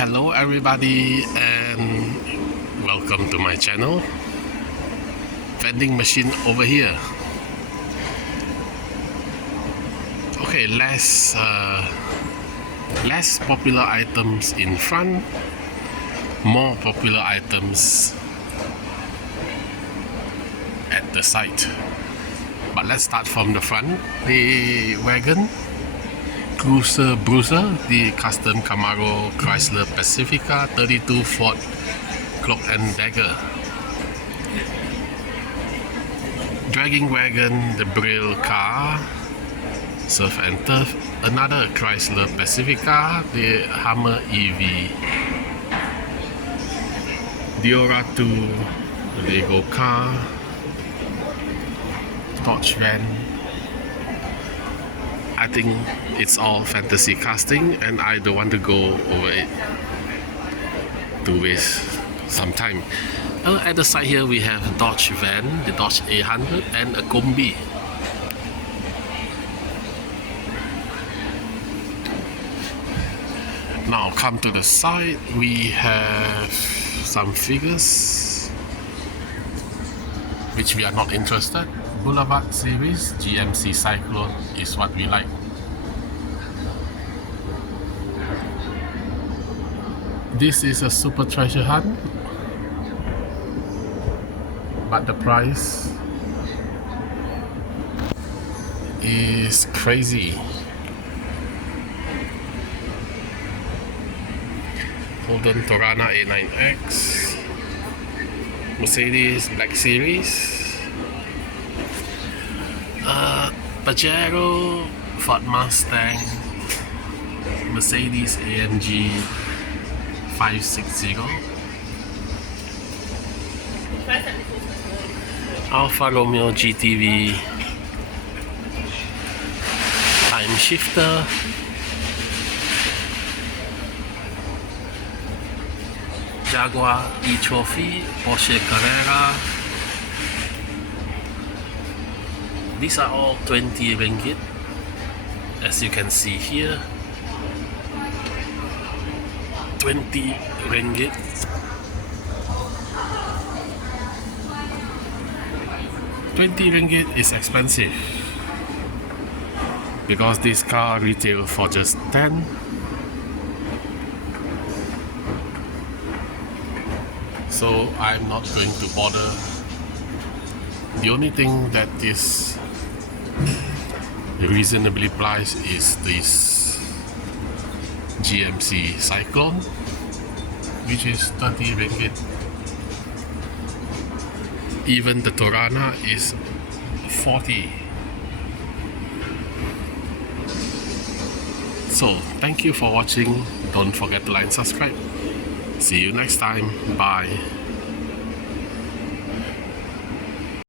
Hello everybody and welcome to my channel. Vending machine over here. Okay, less popular items in front, more popular items at the side. But let's start from the front. The wagon, Cruiser Bruiser, the custom Camaro Chrysler Pacifica 32 Ford Cloak and Dagger. Dragging wagon, the Braille car, Surf and Turf, another Chrysler Pacifica, the Hummer EV. Diora 2, Lego car, Dodge van. I think it's all fantasy casting and I don't want to go over it to waste some time. At the side here we have Dodge van, the Dodge 800 and a Combi. Now come to the side, we have some figures which we are not interested. Boulevard series, GMC Cyclone is what we like. This is a super treasure hunt, but the price is crazy. Holden Torana A9X, Mercedes Black Series, Pajero, Ford Mustang, Mercedes AMG 560, Alfa Romeo GTV, Time Shifter, Jaguar E-Trophy, Porsche Carrera. These are all 20 ringgit, as you can see here. 20 ringgit. $20 is expensive because this car retail for just 10. So I'm not going to bother. The only thing that is reasonably priced is this GMC Cyclone, which is 30 ringgit. Even the Torana is 40. So thank you for watching. Don't forget to like and subscribe. See you next time. Bye.